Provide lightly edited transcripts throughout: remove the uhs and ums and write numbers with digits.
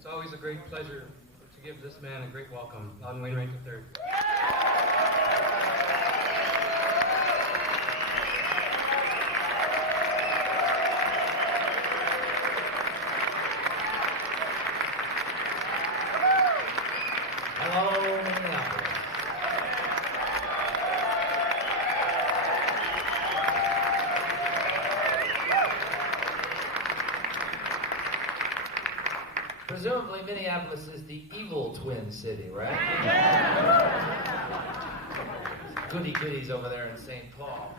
It's always a great pleasure to give this man a great welcome, Loudon Wainwright III. Hello, Minneapolis. Presumably, Minneapolis is the evil twin city, right? Goody goodies over there in St. Paul.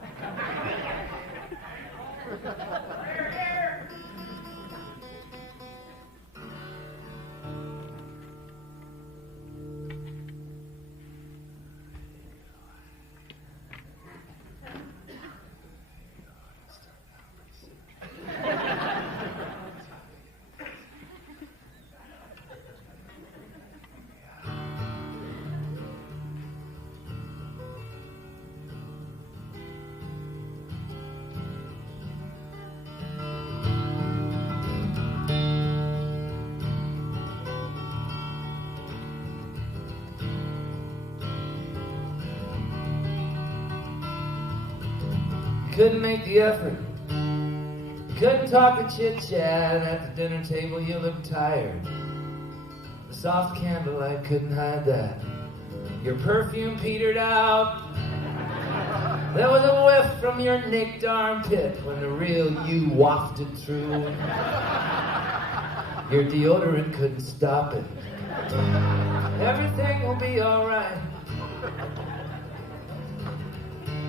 Couldn't make the effort. Couldn't talk or chit-chat. At the dinner table you looked tired. The soft candlelight couldn't hide that. Your perfume petered out. There was a whiff from your nicked armpit when the real you wafted through. Your deodorant couldn't stop it. Everything will be alright.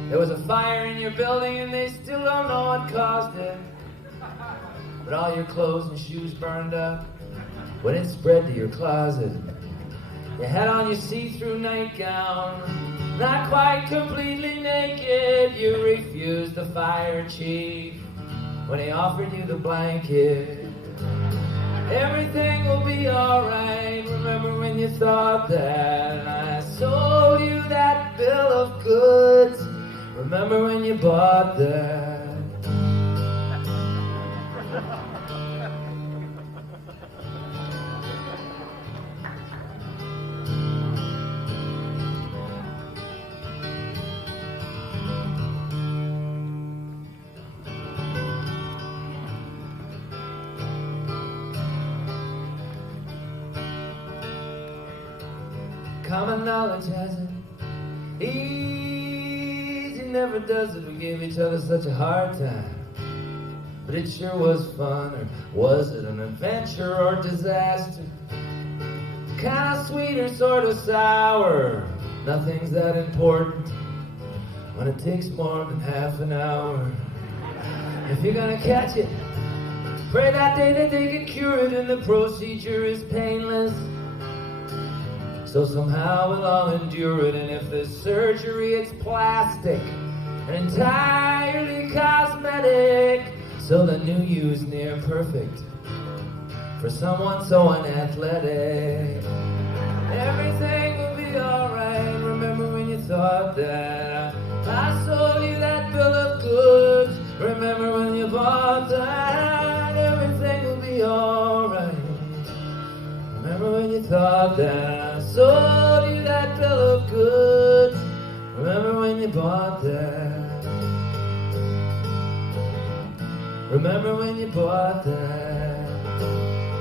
There was a fire in your building and they still don't know what caused it. But all your clothes and shoes burned up when it spread to your closet. You had on your see-through nightgown, not quite completely naked. You refused the fire chief when he offered you the blanket. Everything will be alright. Remember when you thought that? And I sold you that bill of goods. Remember when you bought that? Common knowledge has it. Easy never does it. We gave each other such a hard time. But it sure was fun, or was it an adventure or disaster? Kind of sweet or sort of sour. Nothing's that important when it takes more than half an hour. If you're gonna catch it, pray that day that they can cure it and the procedure is painless. So somehow we'll all endure it, and if there's surgery, it's plastic and entirely cosmetic. So the new you's near perfect for someone so unathletic. Everything will be alright. Remember when you thought that? I sold you that bill of goods. Remember when you bought that? Everything will be alright. Remember when you thought that? I sold you that bill of goods. Remember when you bought that? Remember when you bought that?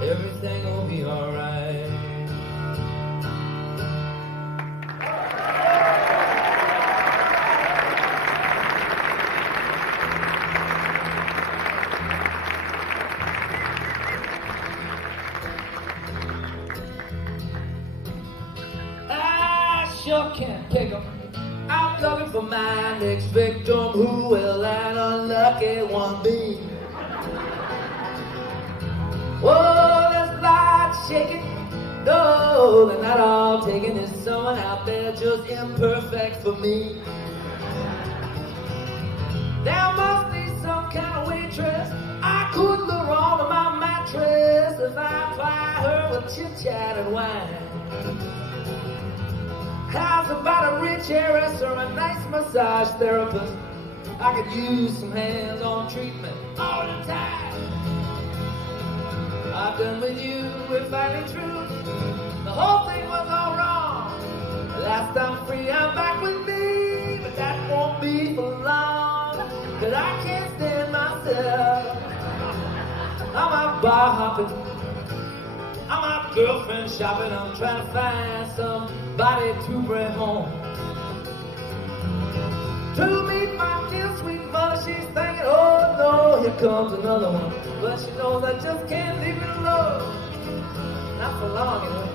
Everything will be alright. Sure can't pick 'em. I'm looking for my next victim. Who will that unlucky one be? Whoa, there's lights shaking. No, they're not all taking. There's someone out there just imperfect for me. There must be some kind of waitress I could lure onto my mattress if I ply her with chit-chat and wine. How's about a rich heiress or a nice massage therapist? I could use some hands-on treatment all the time. I've done with you, if I be true. The whole thing was all wrong. Last I'm free, I'm back with me. But that won't be for long, 'cause I can't stand myself. I'm out bar hopping, I'm out girlfriend shopping. I'm trying to find somebody to bring home. To meet my dear sweet mother, she's thinking, oh no, here comes another one. But she knows I just can't leave it alone. Not for long, anyway.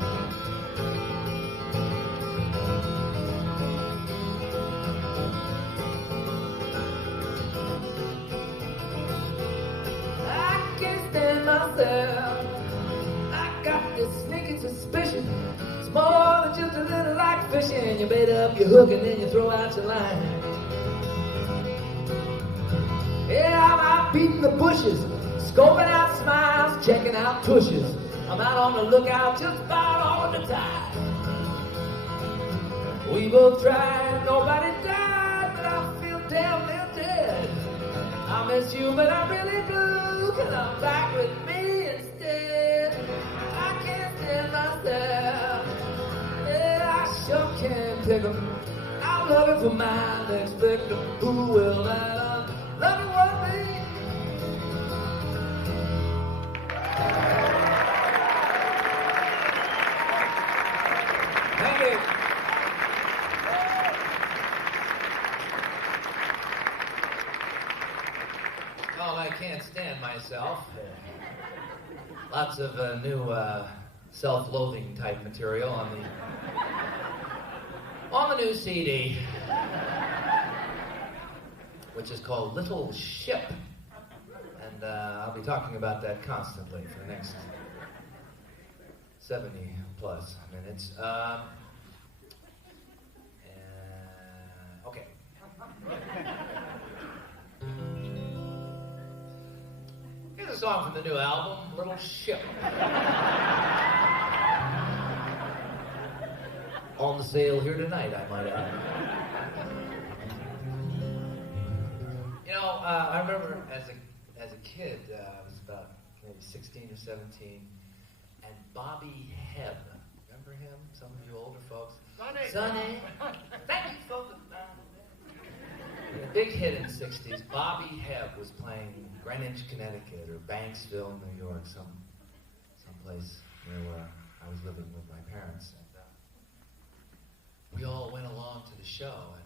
I can't stand myself. I got this sneaking suspicion. It's more than just a little like fishing. You bait up your hook and then you throw out your line. Yeah, I'm out beating the bushes, scoping out smiles, checking out tushes. I'm out on the lookout just about all the time. We both tried, nobody died, but I feel damn near dead. I miss you, but I'm really blue, 'cause I'm back with me instead. I can't stand myself. Yeah, I sure can pick 'em. I'll love it for my next victim. Who will that love it will be? Thank you. Well, I can't stand myself. Lots of new self-loathing type material on the new CD, which is called Little Ship. And I'll be talking about that constantly for the next 70 plus minutes. Okay. Here's a song from the new album, Little Ship. On sale here tonight, I might add. You know, I remember as a kid, I was about maybe 16 or 17, and Bobby Hebb, remember him? Some of you older folks. Sonny. Thank you, folks. A big hit in the 60s. Bobby Hebb was playing Greenwich, Connecticut, or Banksville, New York, someplace where I was living with my parents. And we all went along to the show, and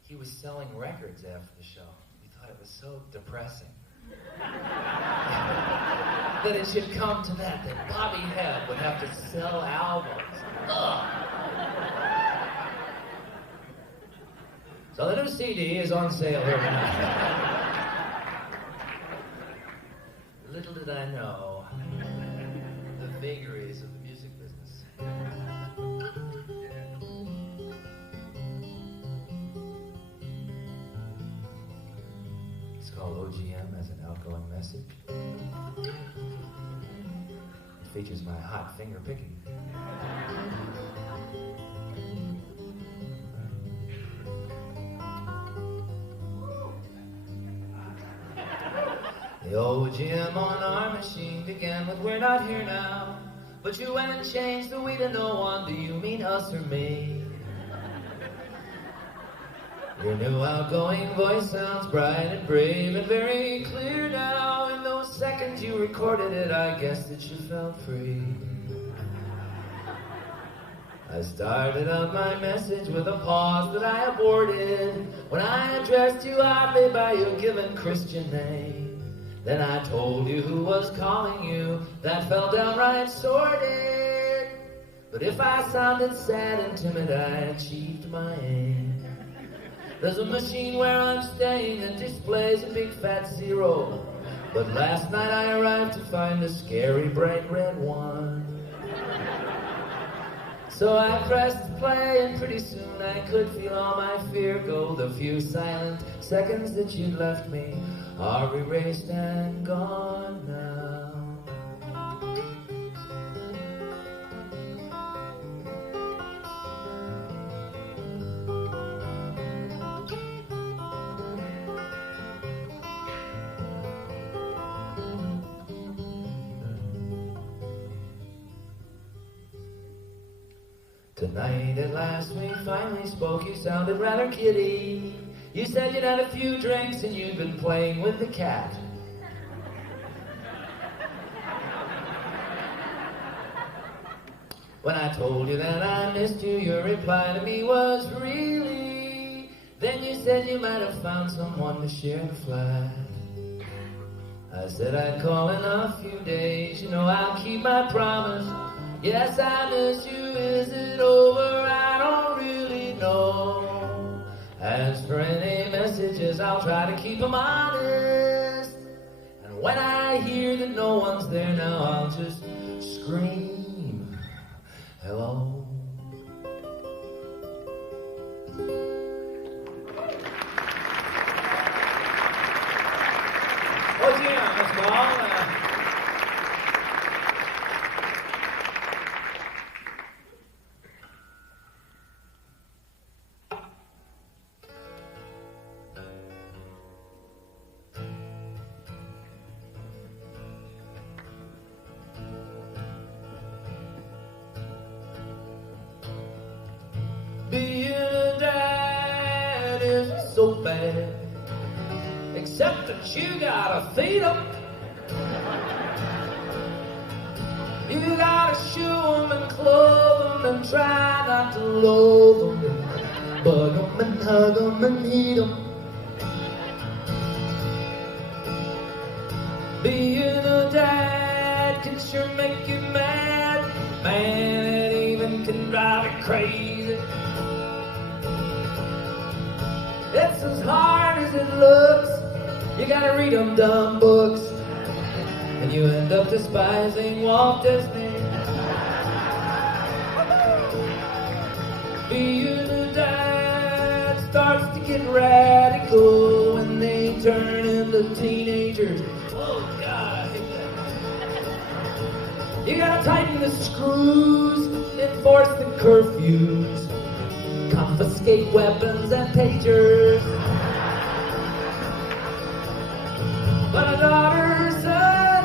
he was selling records after the show. We thought it was so depressing that it should come to that Bobby Hebb would have to sell albums. Ugh. So the new CD is on sale here tonight. Little did I know the vagaries of the music business. It's called O.G.M. as an outgoing message. It features my hot finger picking. The O.G.M. on our machine began with "We're not here now," but you went and changed the "we" to "no one." Do you mean us or me? Your new outgoing voice sounds bright and brave and very clear now. In those seconds you recorded it, I guess that you felt free. I started out my message with a pause that I aborted when I addressed you oddly by your given Christian name. Then I told you who was calling you. That felt downright sordid. But if I sounded sad and timid, I achieved my aim. There's a machine where I'm staying that displays a big fat 0. But last night I arrived to find a scary bright red 1. So I pressed play, and pretty soon I could feel all my fear go. The few silent seconds that you'd left me are erased and gone now. Tonight at last we finally spoke. You sounded rather giddy. You said you'd had a few drinks and you'd been playing with the cat. When I told you that I missed you, your reply to me was, really? Then you said you might have found someone to share the flat. I said I'd call in a few days. You know I'll keep my promise. Yes, I miss you. Is it over? I don't really know. As for any messages, I'll try to keep them honest. And when I hear that no one's there now, I'll just scream, hello. O.G.M, let's go on. Being a dad isn't so bad, except that you gotta feed them. You gotta shoe them and clothe them and try not to loathe them, bug them and hug them and eat them. Being a dad can sure make you mad, man, it even can drive you crazy. It's as hard as it looks. You gotta read them dumb books, and you end up despising Walt Disney. Being a dad starts to get radical when they turn into teenagers. Oh God, I hate that. You gotta tighten the screws, enforce the curfews, confiscate weapons and pagers. But a daughter or son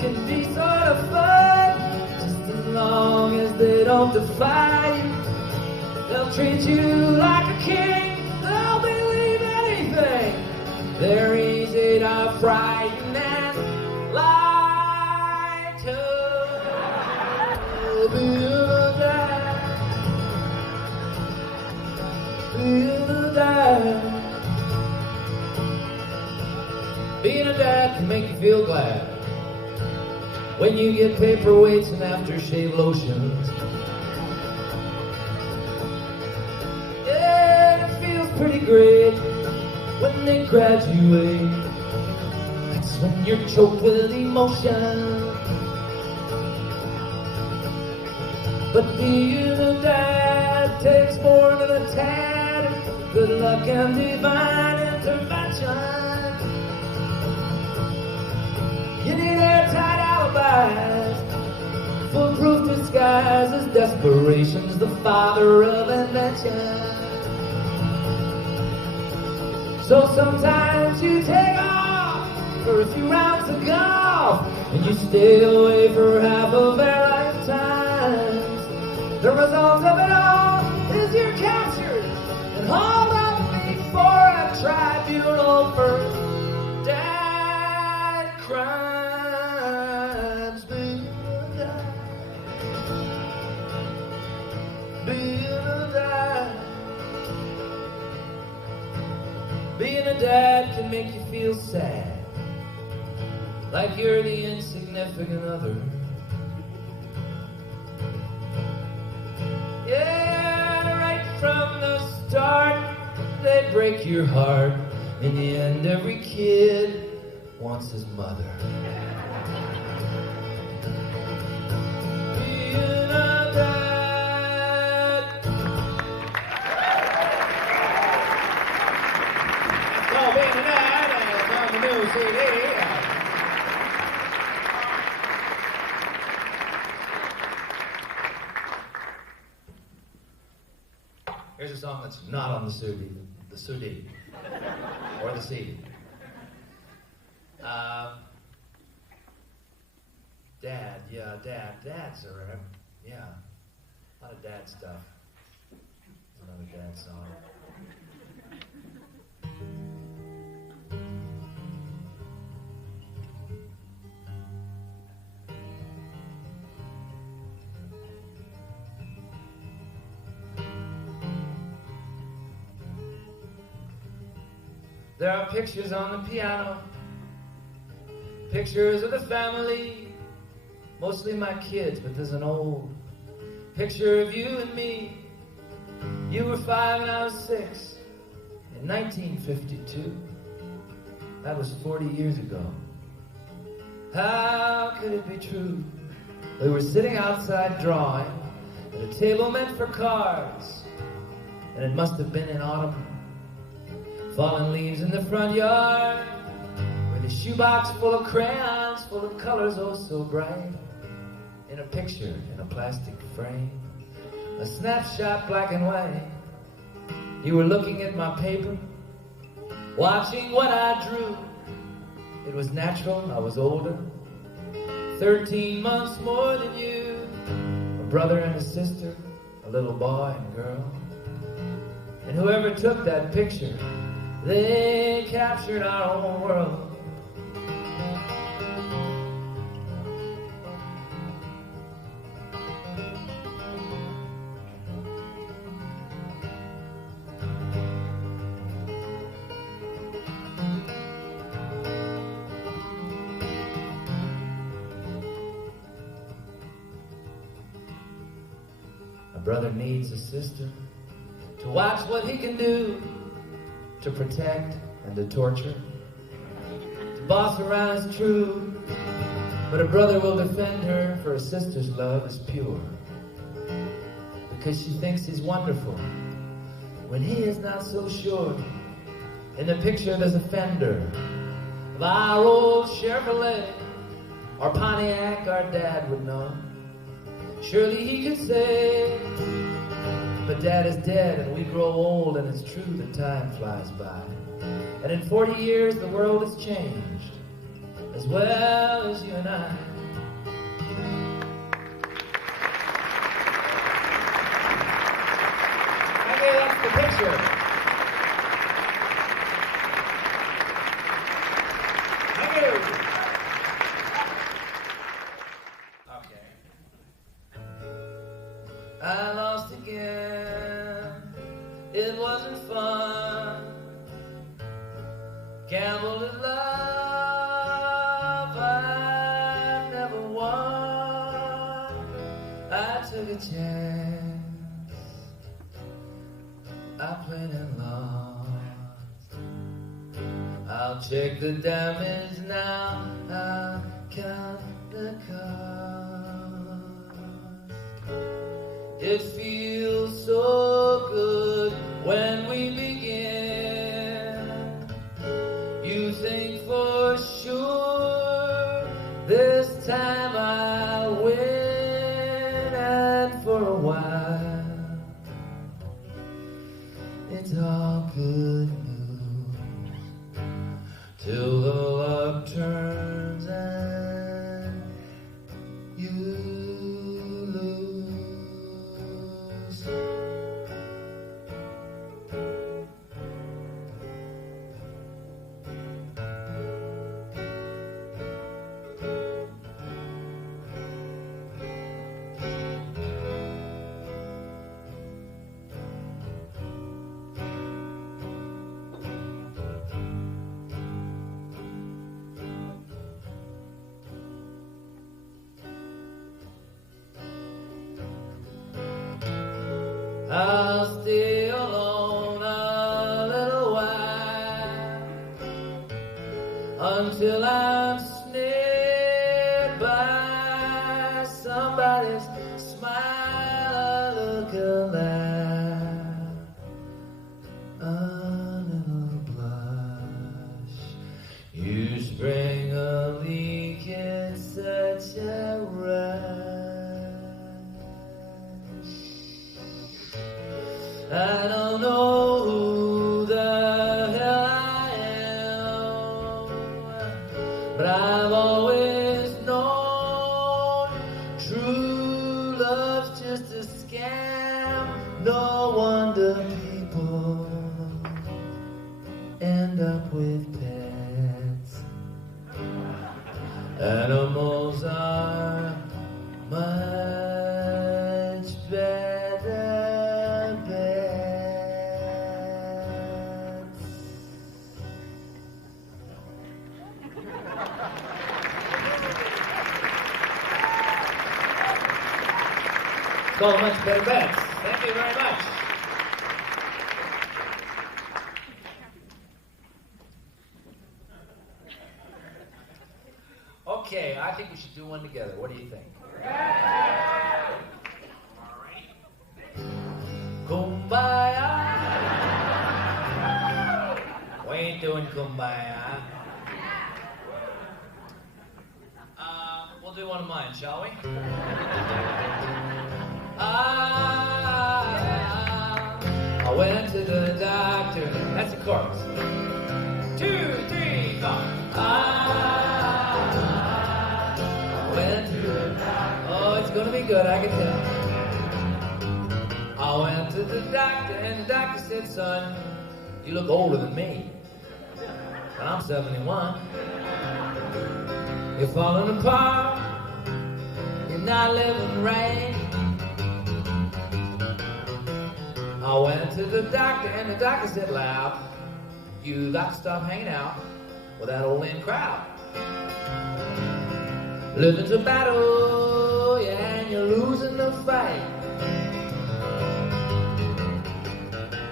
can be sort of fun, just as long as they don't defy you. They'll treat you like a king, they'll believe anything. They're easy to frighten and lie to. Being a dad, being a dad. Being a dad can make you feel glad when you get paperweights and aftershave lotions. Yeah, it feels pretty great when they graduate. That's when you're choked with emotion. But being a dad takes more than a tad, good luck and divine intervention. You need airtight alibis, foolproof disguises, desperation's the father of invention. So sometimes you take off for a few rounds of golf, and you stay away for half of their lifetimes. The result of it all is you're captured and hauled up before a tribunal for dad crimes. Being a dad, being a dad, being a dad can make you feel sad, like you're the insignificant other. Yeah, right from the start, they break your heart. In the end, every kid wants his mother. Being a dad. So, being a dad, on the new CD. Here's a song that's not on the CD, or the CD. Dads around. Yeah, a lot of dad stuff. Another dad song. There are pictures on the piano, pictures of the family, mostly my kids, but there's an old picture of you and me. You were 5 and I was 6 in 1952. That was 40 years ago. How could it be true? We were sitting outside drawing at a table meant for cards, and it must have been in autumn. Fallen leaves in the front yard, with a shoebox full of crayons, full of colors oh so bright. In a picture, in a plastic frame, a snapshot black and white. You were looking at my paper, watching what I drew. It was natural, I was older, 13 months more than you. A brother and a sister, a little boy and girl. And whoever took that picture, they captured our whole world. A brother needs a sister to watch what he can do, to protect and to torture. To boss around is true, but a brother will defend her, for a sister's love is pure. Because she thinks he's wonderful when he is not so sure. In the picture there's a fender of our old Chevrolet, or Pontiac our dad would know. Surely he could say, but Dad is dead and we grow old, and it's true that time flies by. And in 40 years the world has changed, as well as you and I. Okay, that's the picture. Thank you. Okay. I lost again. It wasn't fun. Gambled at love, I never won. I took a chance, I played and lost. I'll check the damage now, I'll count the cost. It feels so good when we begin. You think for sure this time I'll win, and for a while it's all good news, till the luck turns and you lose. I'll stay alone a little while, until I'm snared by somebody's smile, a look alive, a little blush. You spring a leak in such a rush. I don't know who the hell I am, but I've always known true love's just a scam. No wonder people end up with pets. Animals are much better pets. So much better bets. Thank you very much. Okay, I think we should do one together. What do you think? All right. Kumbaya. We ain't doing kumbaya. We'll do one of mine, shall we? I went to the doctor. That's the chorus. 2, 3, 4. I went to the doctor. Oh, it's gonna be good, I can tell. I went to the doctor, and the doctor said, son, you look older than me. And I'm 71. You're falling apart. You're not living right. I went to the doctor, and the doctor said loud, you got to stop hanging out with that old lame crowd. Living's a battle, yeah, and you're losing the fight.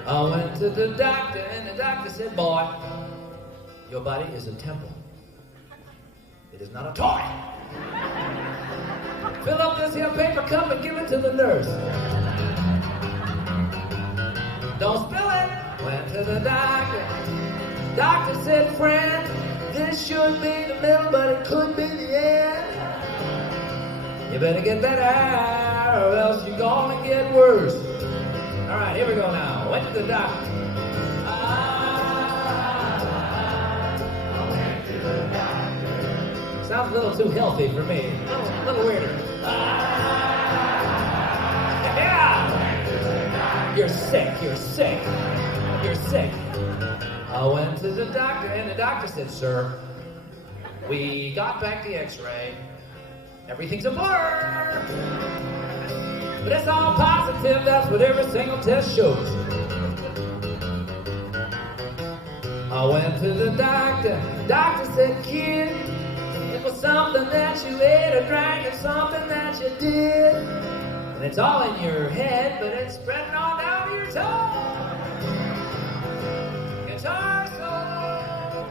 I went to the doctor, and the doctor said, boy, your body is a temple. It is not a toy. Fill up this here paper cup and give it to the nurse. Don't spill it. Went to the doctor. Doctor said, friend, this should be the middle, but it could be the end. You better get better, or else you're gonna get worse. All right, here we go now. Went to the doctor. I went to the doctor. Sounds a little too healthy for me. A little weirder. Yeah! You're sick, you're sick, you're sick. I went to the doctor, and the doctor said, sir, we got back the x-ray. Everything's a blur. But it's all positive, that's what every single test shows. I went to the doctor said, kid, it was something that you ate or drank or something that you did. And it's all in your head, but it's spreading all down to your toe. Guitar solo.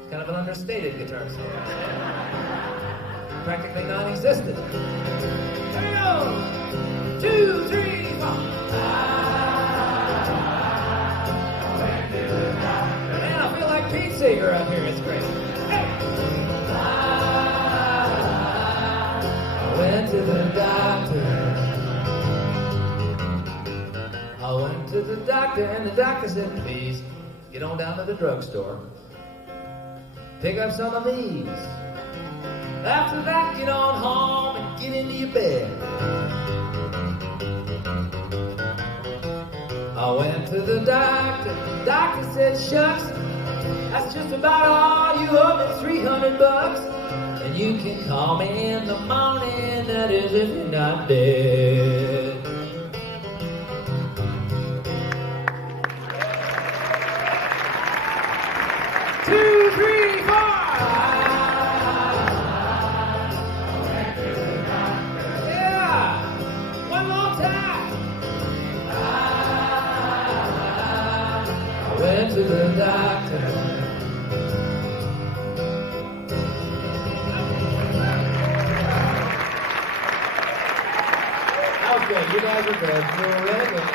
It's kind of an understated guitar solo. Practically non-existent. Here we go. 2, 3, 4. Man, I feel like Pete Seeger up here. It's great. I went to the doctor. I went to the doctor, and the doctor said, please, get on down to the drugstore. Pick up some of these. After that, get on home and get into your bed. I went to the doctor. Doctor said, shucks, that's just about all you owe me, $300. And you can call me in the morning, that is if you're not dead. Two, three, four. Yeah, one more time. I went to the doctor. Okay, you guys are good. You're really good.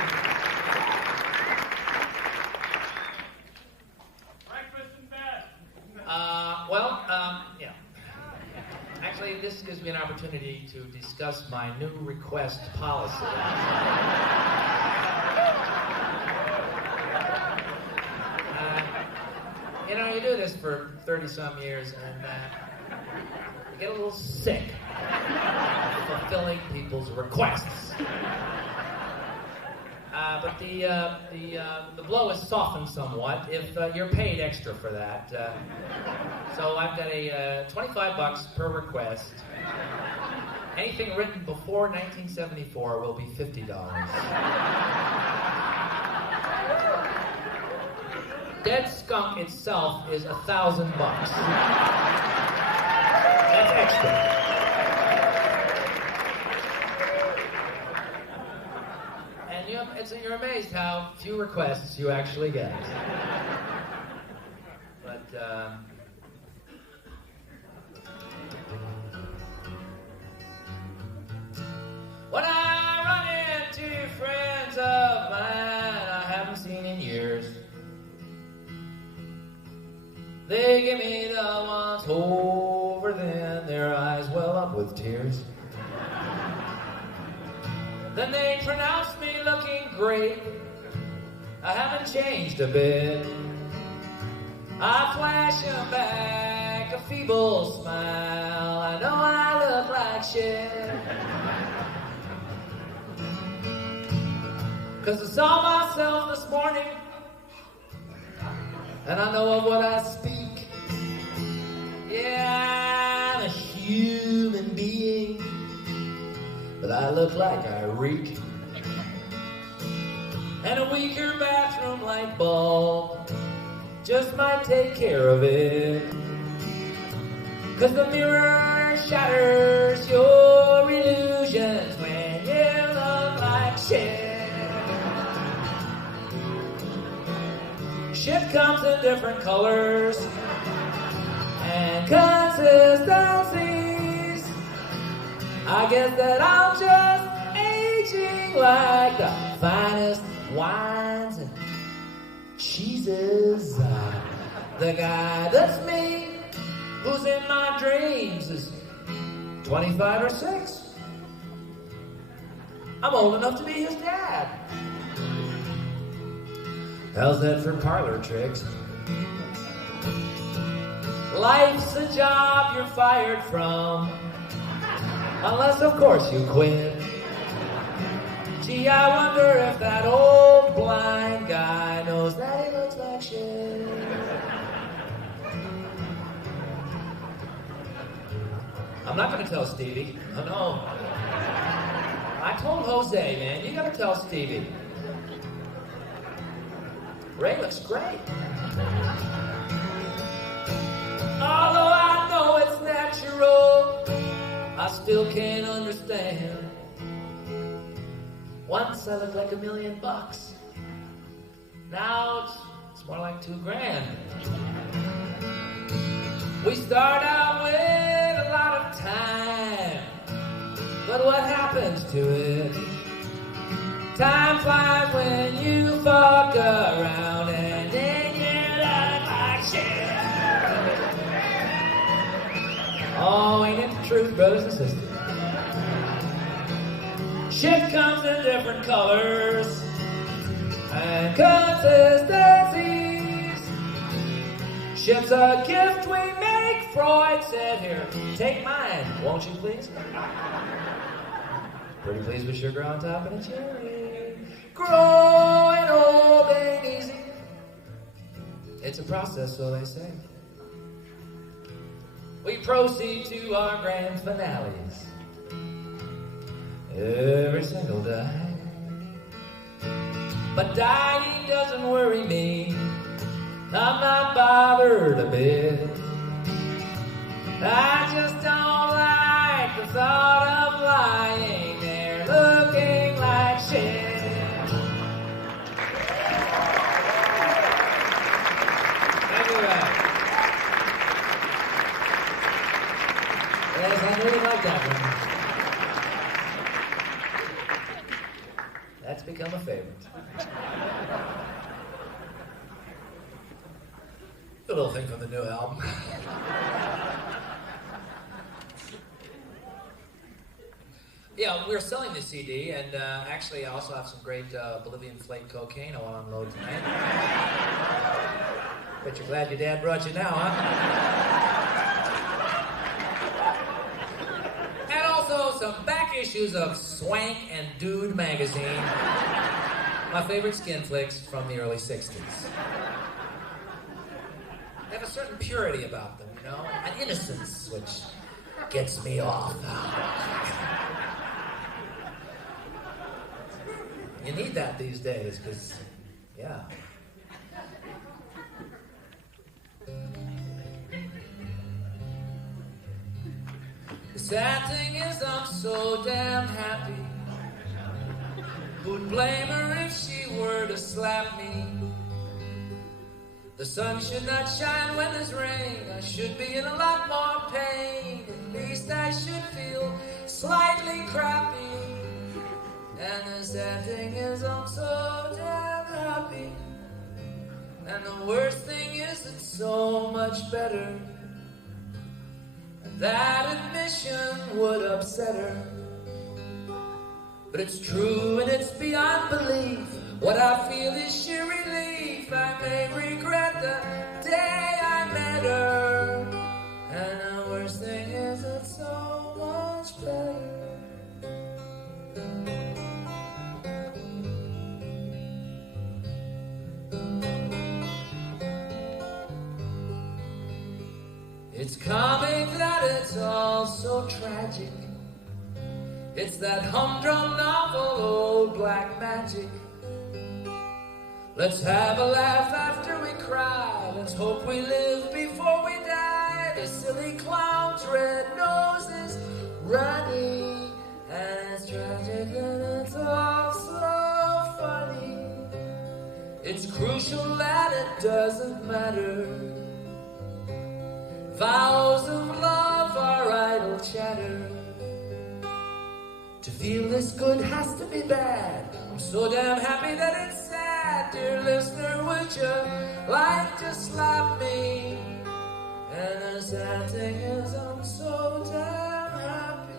Breakfast in bed. Yeah. Actually, this gives me an opportunity to discuss my new request policy. You know, you do this for 30-some years, and you get a little sick of fulfilling people's requests. But the blow is softened somewhat if you're paid extra for that. So I've got a $25 per request. Anything written before 1974 will be $50. Dead skunk itself is $1,000. That's extra. And you're amazed how few requests you actually get. But when I run into friends of mine I haven't seen in years, they give me the once over, then their eyes well up with tears. Then they pronounce me looking great. I haven't changed a bit. I flash them back a feeble smile. I know I look like shit. 'Cause I saw myself this morning, and I know of what I speak. Yeah, I'm a human being, but I look like I reek. And a weaker bathroom light bulb just might take care of it. 'Cause the mirror shatters your illusions when you look like shit. Shit comes in different colors and consistencies. I guess that I'm just aging like the finest wines and cheeses. The guy that's me, who's in my dreams, is 25 or 6. I'm old enough to be his dad. How's that for parlor tricks? Life's a job you're fired from, unless of course you quit. Gee, I wonder if that old blind guy knows that he looks like shit. I'm not gonna tell Stevie. Oh no. I told Jose, man, you gotta tell Stevie. Ray looks great. Although I know it's natural, I still can't understand. Once I looked like $1 million. Now it's more like $2 grand. We start out with a lot of time, but what happens to it? Time flies when you fuck around and then you look like shit. Oh, ain't it the truth, brothers and sisters? Shit comes in different colors and consistencies. Shit's a gift we make, Freud said. Here, take mine, won't you please? Pretty please with sugar on top and a cherry. Growing old ain't easy. It's a process, so they say. We proceed to our grand finales every single day. But dying doesn't worry me. I'm not bothered a bit. I just don't like the thought of lying there looking like shit. Thank you, Ray. Yes, I really like that one. That's become a favorite. A little thing from the new album. Yeah, we're selling this CD, and actually I also have some great Bolivian flake cocaine I want to unload tonight. Bet you're glad your dad brought you now, huh? And also some back issues of Swank and Dude magazine. My favorite skin flicks from the early 60s. They have a certain purity about them, you know? An innocence which gets me off. You need that these days, because, yeah. The sad thing is I'm so damn happy. Who'd blame her if she were to slap me? The sun should not shine when there's rain. I should be in a lot more pain. At least I should feel slightly crappy. And the sad thing is I'm so damn happy. And the worst thing is it's so much better. And that admission would upset her. But it's true and it's beyond belief. What I feel is sheer relief. I may regret the day I met her. And the worst thing is it's so much better. It's comic that it's all so tragic. It's that humdrum novel, old black magic. Let's have a laugh after we cry. Let's hope we live before we die. The silly clown's red nose is runny. And it's tragic and it's all so funny. It's crucial that it doesn't matter. Vows of love are idle chatter. To feel this good has to be bad. I'm so damn happy that it's sad. Dear listener, would you like to slap me? And the sad thing is I'm so damn happy.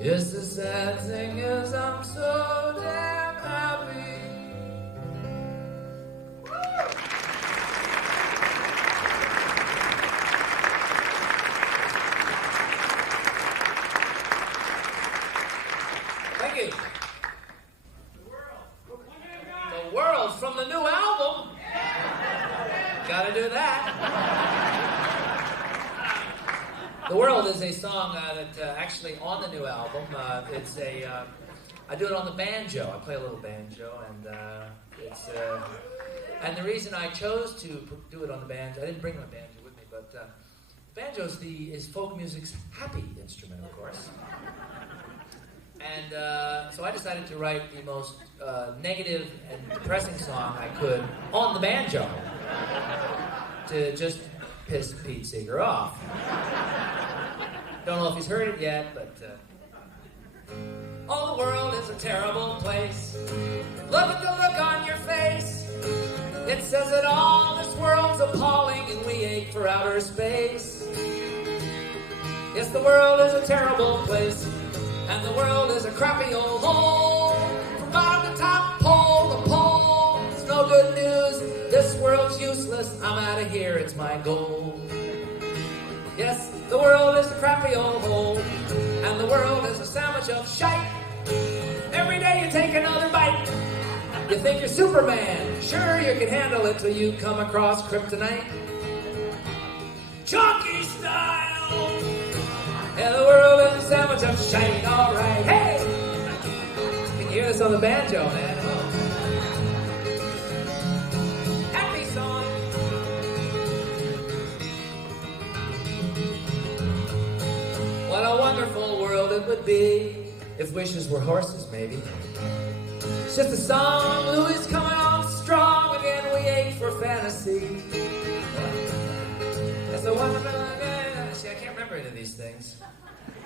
Yes, the sad thing is I'm so damn happy. The World from the new album. Gotta do that. The World is a song that actually on the new album. It's a I do it on the banjo. I play a little banjo, and and the reason I chose to do it on the banjo, I didn't bring my banjo with me, but banjo is folk music's happy instrument, of course. And so I decided to write the most negative and depressing song I could on the banjo to just piss Pete Seeger off. Don't know if he's heard it yet, but oh, the world is a terrible place. Look at the look on your face. It says it all. This world's appalling and we ache for outer space. Yes, the world is a terrible place. And the world is a crappy old hole. From bottom to top, pole to pole. It's no good news. This world's useless. I'm out of here. It's my goal. Yes, the world is a crappy old hole. And the world is a sandwich of shite. Every day you take another bite. You think you're Superman. Sure, you can handle it till you come across kryptonite. Chunky style. And the world is a sandwich of shite, all right. Hey! You can hear this on the banjo, man. Oh. Happy song. What a wonderful world it would be if wishes were horses, maybe. It's just a song, Louis coming on strong again. We ache for fantasy. That's a wonderful. See, I can't remember any of these things.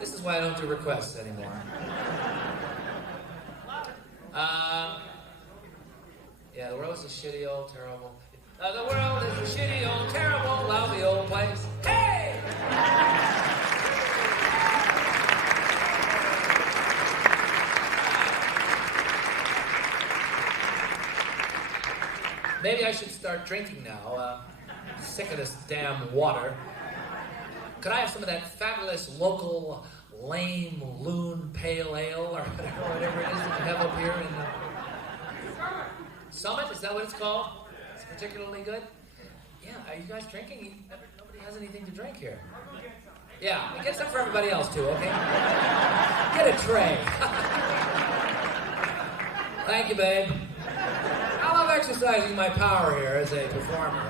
This is why I don't do requests anymore. Yeah, the world is a shitty old terrible. The world is a shitty old terrible lousy old place. Hey! Maybe I should start drinking now. sick of this damn water. Could I have some of that fabulous local lame loon pale ale or whatever it is that you have up here in Summit? Is that what it's called? It's particularly good? Yeah, are you guys drinking? Nobody has anything to drink here. Yeah, get some for everybody else too, okay? Get a tray. Thank you, babe. I love exercising my power here as a performer,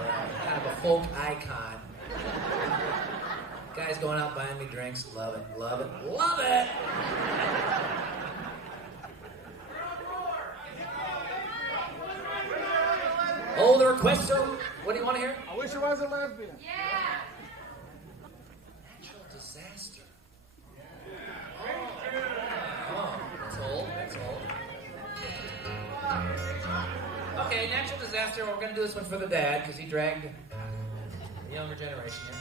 kind of a folk icon. Guys going out buying me drinks, love it, love it, love it! Oh, the request, sir. What do you want to hear? I wish I was a lesbian. Yeah. Natural disaster. Oh, that's old. That's old. Okay, natural disaster. We're gonna do this one for the dad because he dragged the younger generation here.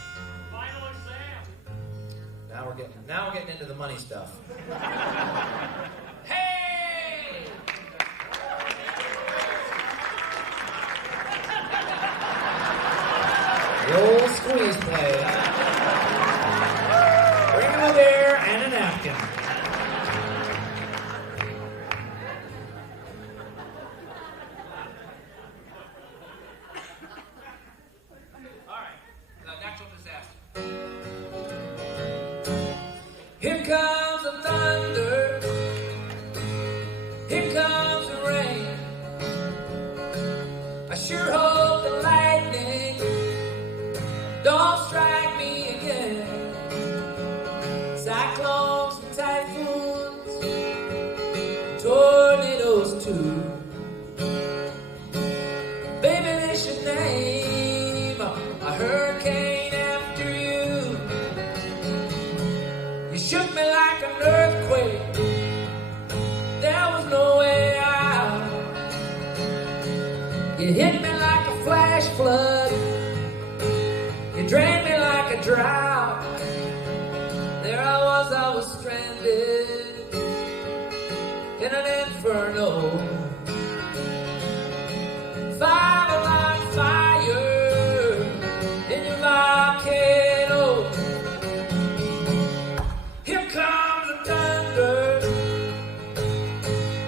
Final exam. Now we're getting into the money stuff. Hey! The old squeeze play. Bring him a beer and a napkin. All right, natural disaster. Here comes the thunder. Here comes the rain. I sure hope the lightning don't strike me again. Cyclones and typhoons, tornadoes too. Baby, they should name a hurricane after you. You shook me like an earthquake. There was no way out. You hit me like a flash flood. You drained me like a drought. There I was stranded in an inferno. Fire like fire in your volcano. Here comes the thunder.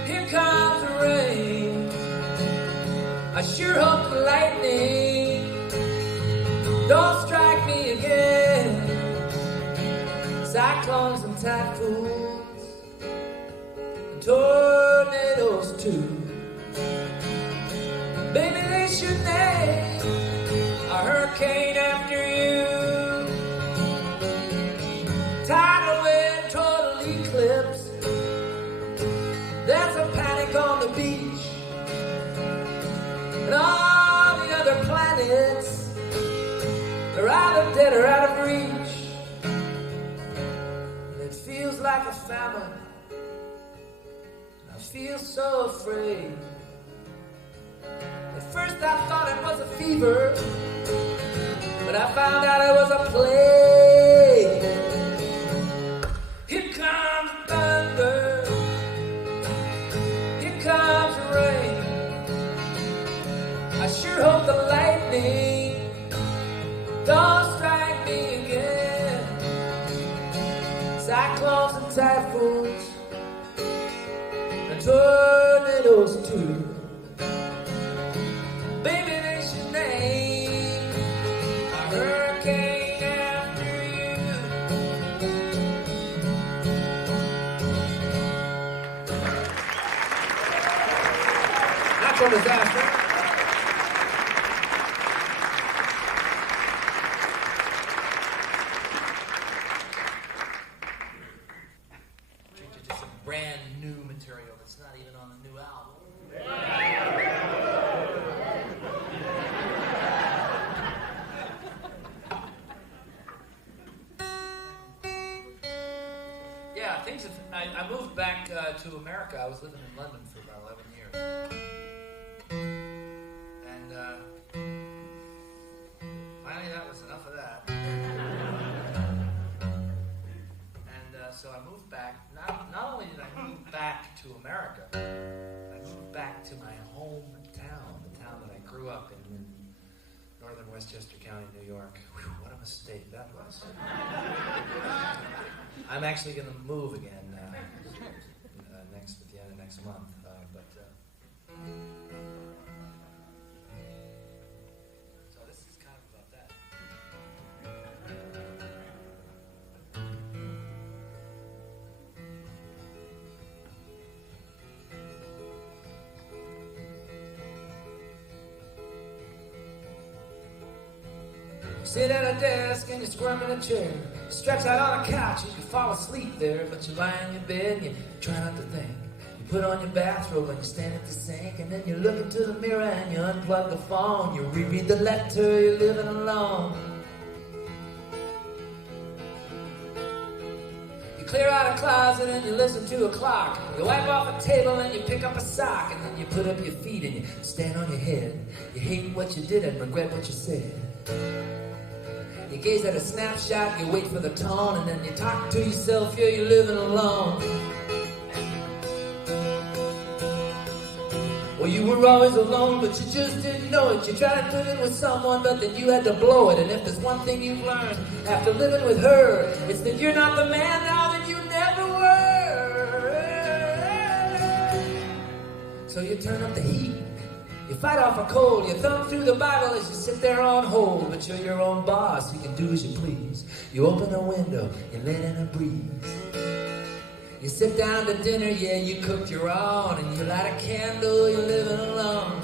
Here comes the rain. I sure hope the lightning don't strike me again. Cyclones and typhoons and tornadoes too. Baby, they should name a hurricane after you. Tidal wave, total eclipse. There's a panic on the beach. And all the other planets are either dead or out of reach. And it feels like a famine. I feel so afraid. At first I thought it was a fever, but I found out it was a plague. Here comes the thunder. Here comes the rain. I sure hope the lightning don't strike me again. Cyclones and typhoons and tornadoes too. Baby, they should name a hurricane after you. Natural disaster. Brand new material that's not even on the new album. Yeah, things have. I moved back to America. I was living in London for about 11 years. And finally, that was enough of that. So I moved back. Not only did I move back to America, I moved back to my hometown, the town that I grew up in northern Westchester County, New York. Whew, what a mistake that was. I'm actually going to move again at the end of next month. So this is kind of about that. Sit at a desk and you squirm in a chair. Stretch out on a couch and you fall asleep there. But you lie in your bed and you try not to think. You put on your bathrobe and you stand at the sink. And then you look into the mirror and you unplug the phone. You reread the letter, you're living alone. You clear out a closet and you listen to a clock. You wipe off a table and you pick up a sock. And then you put up your feet and you stand on your head. You hate what you did and regret what you said. You gaze at a snapshot, you wait for the tone, and then you talk to yourself, yeah, you're living alone. Well, you were always alone, but you just didn't know it. You tried to live with someone, but then you had to blow it. And if there's one thing you've learned after living with her, it's that you're not the man now that you never were. So you turn up the heat. You fight off a cold, you thumb through the Bible as you sit there on hold. But you're your own boss, you can do as you please. You open a window, you let in a breeze. You sit down to dinner, yeah, you cooked your own. And you light a candle, you're living alone.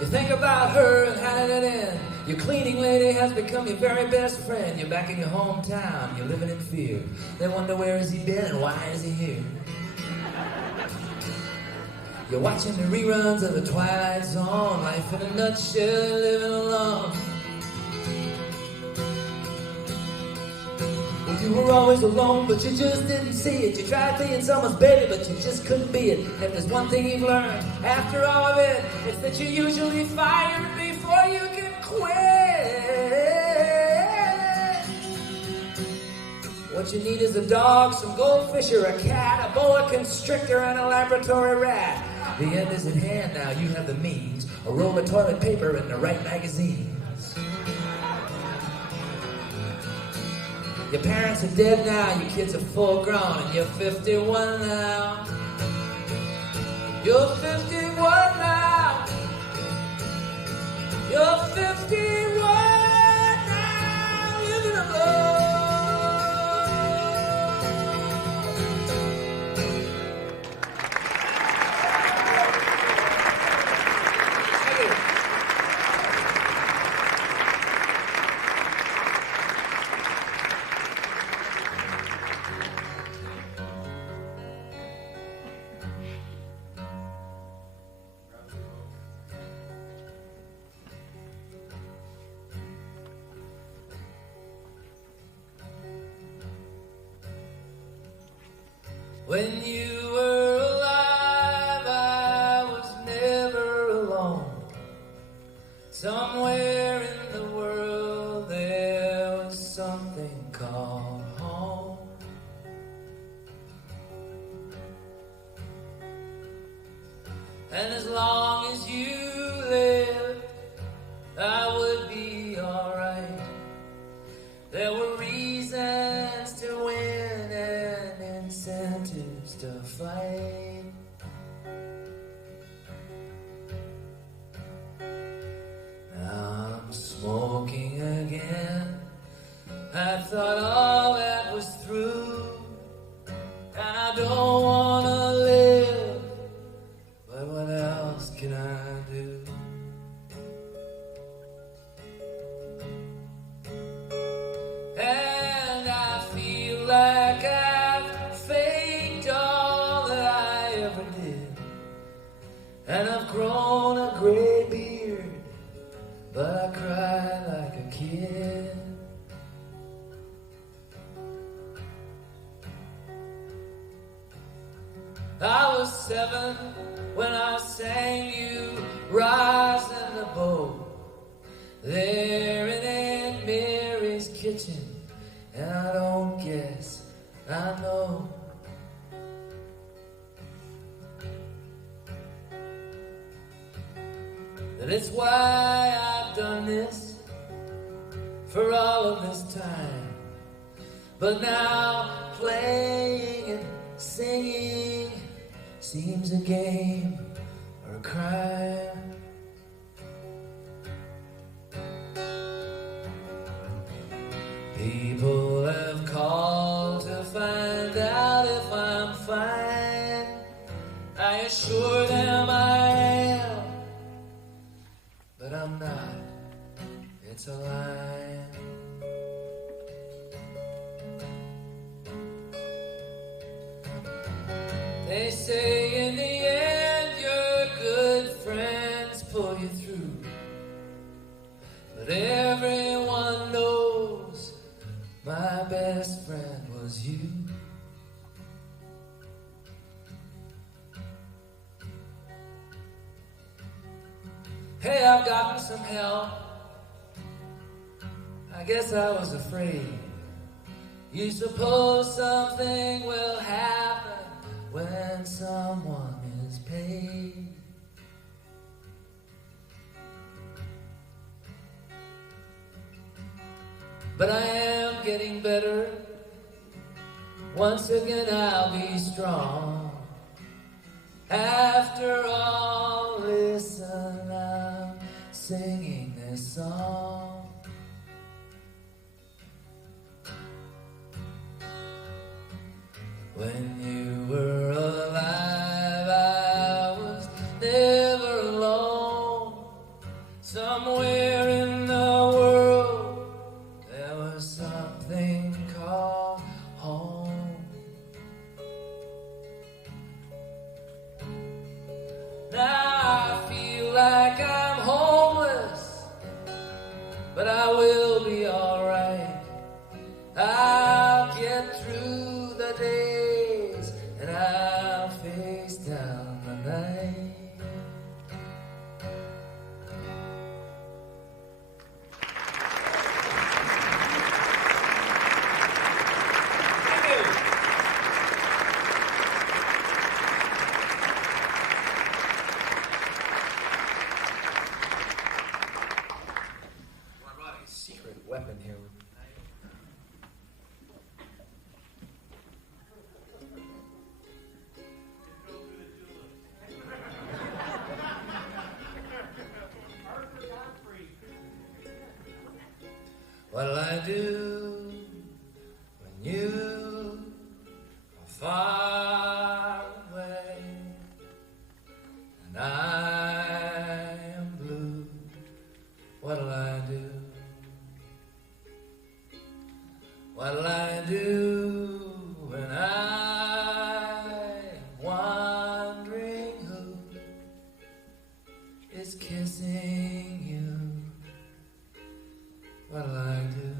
You think about her and handing it in. Your cleaning lady has become your very best friend. You're back in your hometown, you're living in fear. They wonder where has he been and why is he here. You're watching the reruns of the Twilight Zone. Life in a nutshell, you're living alone. You were always alone, but you just didn't see it. You tried being someone's baby, but you just couldn't be it. If there's one thing you've learned after all of it, it's that you're usually fired before you can quit. What you need is a dog, some goldfish or a cat, a boa constrictor and a laboratory rat. The end is at hand now, you have the means, a roll of toilet paper and the right magazines. Your parents are dead now, your kids are full grown, and you're 51 now. You're 51 now. You're 51 now, living alone. Thank you. When you were alive, I was never alone. Somewhere in the world there was something called home. And as long as you lived, I would be alright. There were reasons to win and incentives to fight. Now I'm smoking again. I thought all that was through, and I don't wanna live, but what else can I do? And I feel like I've faked all that I ever did, and I've grown a gray beard, but I cry like a kid. I was 7 when I sang you Rise in the Boat. There in Aunt Mary's kitchen, and I don't guess I know. That it's why I've done this for all of this time. But now playing and singing seems a game or a crime. People have called to find out if I'm fine. I assure them I am, but I'm not. It's a lie. They say in the end your good friends pull you through, but everyone knows my best friend was you. Hey, I've gotten some help. I guess I was afraid. You suppose something will happen when someone is paid. But I am getting better. Once again I'll be strong. After all, listen, I'm singing this song. When you were alive, I was never alone. Somewhere in the world, there was something called home. Now I feel like I'm homeless, but I will be alright. I'll get through the days, and I'll face down the night. I brought a secret weapon here. What'll I do when you are far away and I am blue? What'll I do? What'll I do when I'm wondering who is kissing you? What'll I do?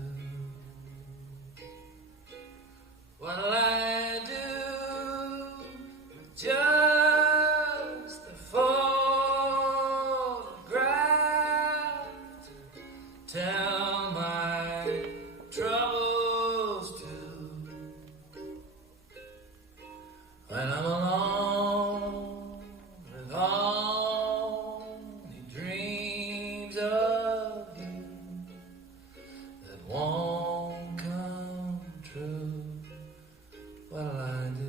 What'll I do with just a photograph to tell my troubles to? When I'm alone with only dreams of you that won't come true, what'll I do?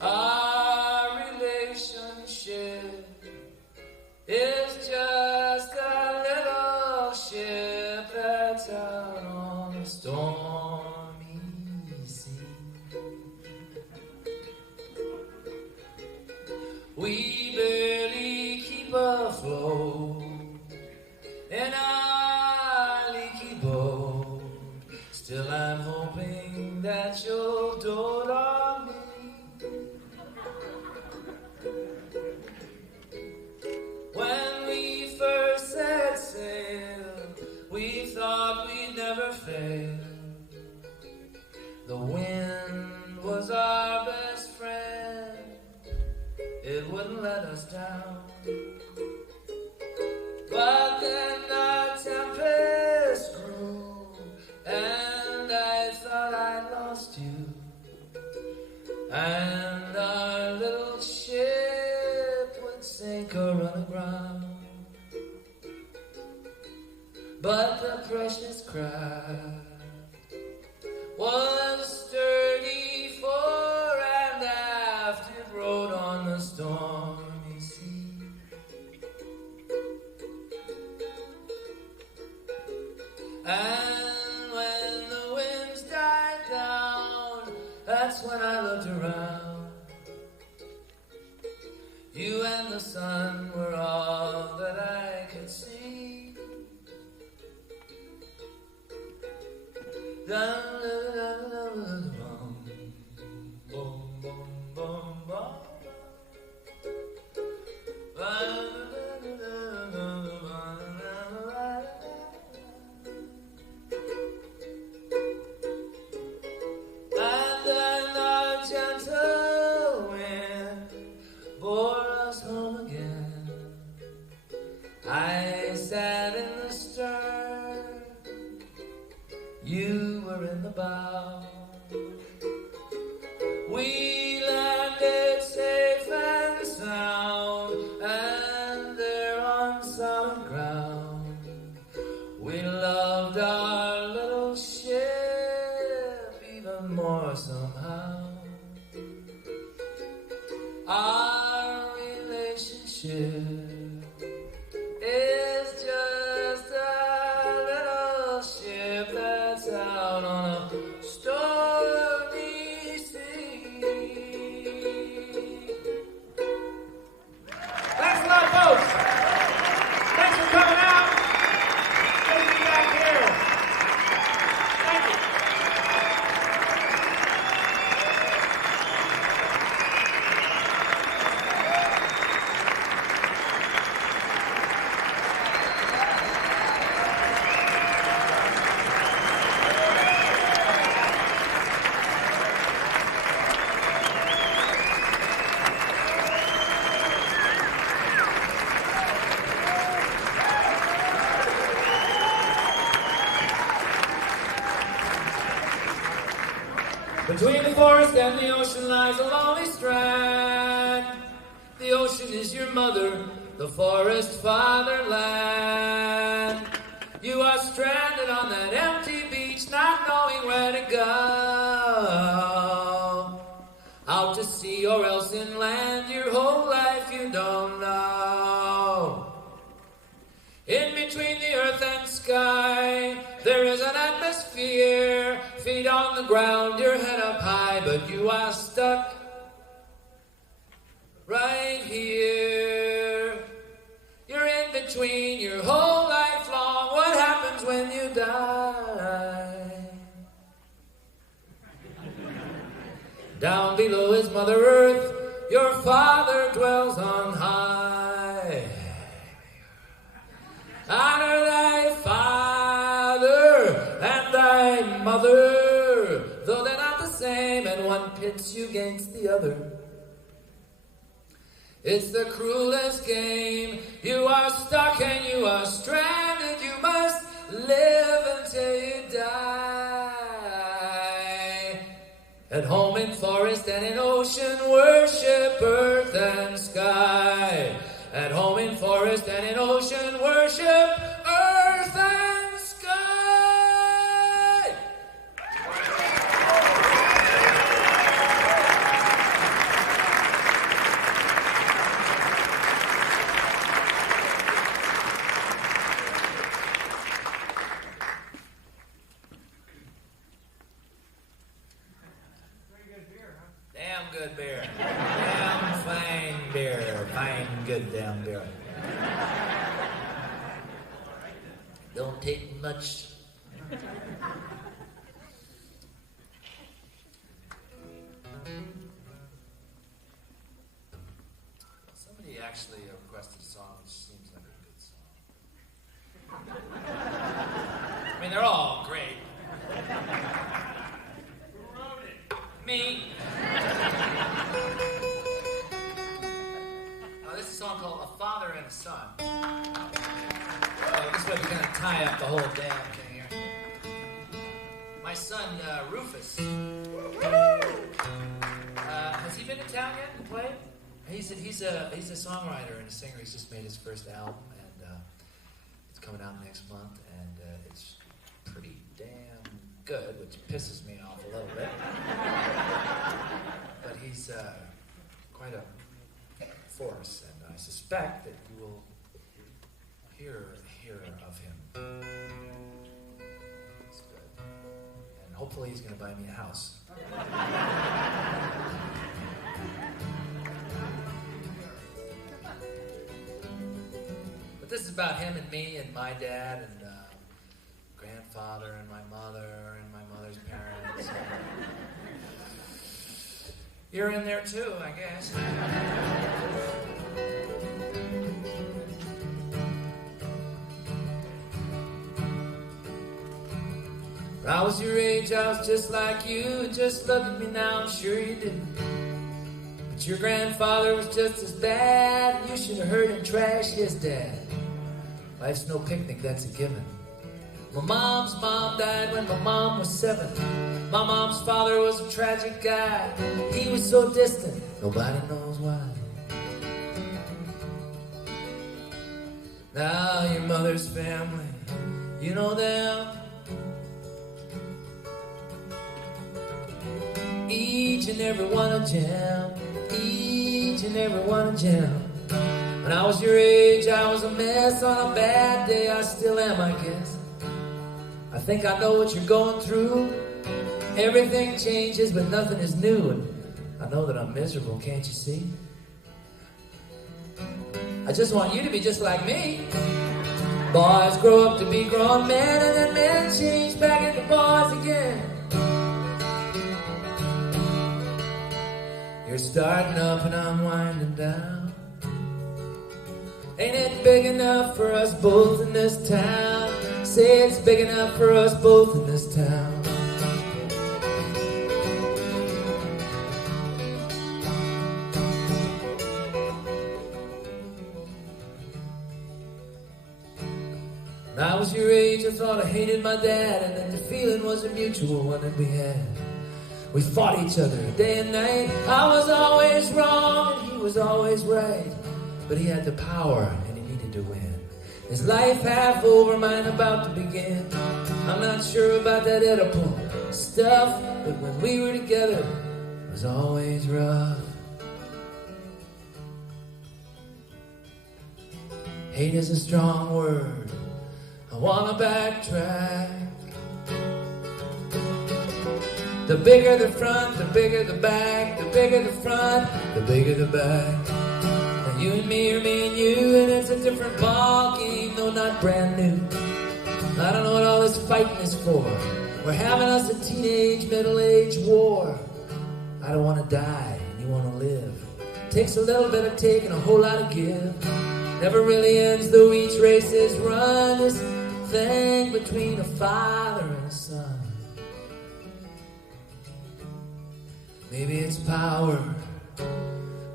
Our relationship is just a little ship that's out on a stormy sea. We barely keep afloat in our leaky boat. Still I'm hoping that you'll dote on me. When we first set sail, we thought sail. The wind was our best friend. It wouldn't let us down. But then the tempest grew, and I thought I'd lost you. And our little ship would sink or run aground. But the precious craft was sturdy fore and aft. It rode on the stormy sea. And when the winds died down, that's when I looked around. You and the sun were all that I could see. Dun, dun, dun, dun, dun, dun. Boom, boom, boom, boom. And then the gentle wind bore us home again. I sat in the stern, you were in the bow. We landed safe and sound, and there on solid ground, we loved our little ship even more somehow. Our relationship is just a little ship that's out on a stormy sea. Thanks a lot, folks. Thanks for coming out. Good to be back here. Thank you. Between the forest and the ocean lies a lonely strand. The ocean is your mother, the forest fatherland. You are stranded on that empty beach, not knowing where to go. Out to sea or else inland, your whole life you don't know. In between the earth and sky, there is an atmosphere. Feet on the ground, your head up high, but you are stuck right here. You're in between your whole life long. What happens when you die? Down below is Mother Earth, your father dwells on high. Honor thy father and thy mother, though they're not the same, and one pits you against the other. It's the cruelest game. You are stuck and you are stranded. You must live until you die. At home in forest and in ocean, worship earth and sky. At home in forest and in ocean, worship earth and sky. Pretty good beer, huh? Damn good beer. Damn fine beer. Fine, good damn beer. Don't take much. Somebody actually requested a song which seems like a good song. I mean, they're all great. tie up the whole damn thing here. My son, Rufus. Has he been in town yet and played? He's a songwriter and a singer. He's just made his first album, and it's coming out next month, and it's pretty damn good, which pisses me off a little bit. But he's quite a force, and I suspect that you will hear of him. It's good. And hopefully he's going to buy me a house. But this is about him and me and my dad and grandfather and my mother and my mother's parents. You're in there too, I guess. When I was your age, I was just like you. Just look at me now, I'm sure you didn't. But your grandfather was just as bad, and you should have heard him trash his dad. Life's no picnic, that's a given. My mom's mom died when my mom was 7. My mom's father was a tragic guy. He was so distant, nobody knows why. Now your mother's family, you know them. Each and every one of them. Each and every one of them. When I was your age, I was a mess. On a bad day, I still am, I guess. I think I know what you're going through. Everything changes, but nothing is new. And I know that I'm miserable, can't you see? I just want you to be just like me. Boys grow up to be grown men, and then men change back into boys again. You're starting up and I'm winding down. Ain't it big enough for us both in this town? Say it's big enough for us both in this town. When I was your age, I thought I hated my dad, and then the feeling was a mutual one that we had. We fought each other day and night. I was always wrong and he was always right. But he had the power and he needed to win. His life half over, mine about to begin. I'm not sure about that Oedipal stuff, but when we were together, it was always rough. Hate is a strong word. I wanna backtrack. The bigger the front, the bigger the back. The bigger the front, the bigger the back. Now you and me are me and you, and it's a different ball game, though not brand new. I don't know what all this fighting is for. We're having us a teenage, middle-age war. I don't want to die, and you want to live. Takes a little bit of take and a whole lot of give. Never really ends, though each race is run. This thing between a father and a son. Maybe it's power,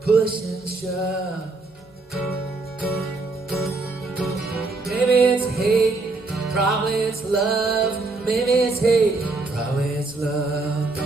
push and shove. Maybe it's hate, probably it's love. Maybe it's hate, probably it's love.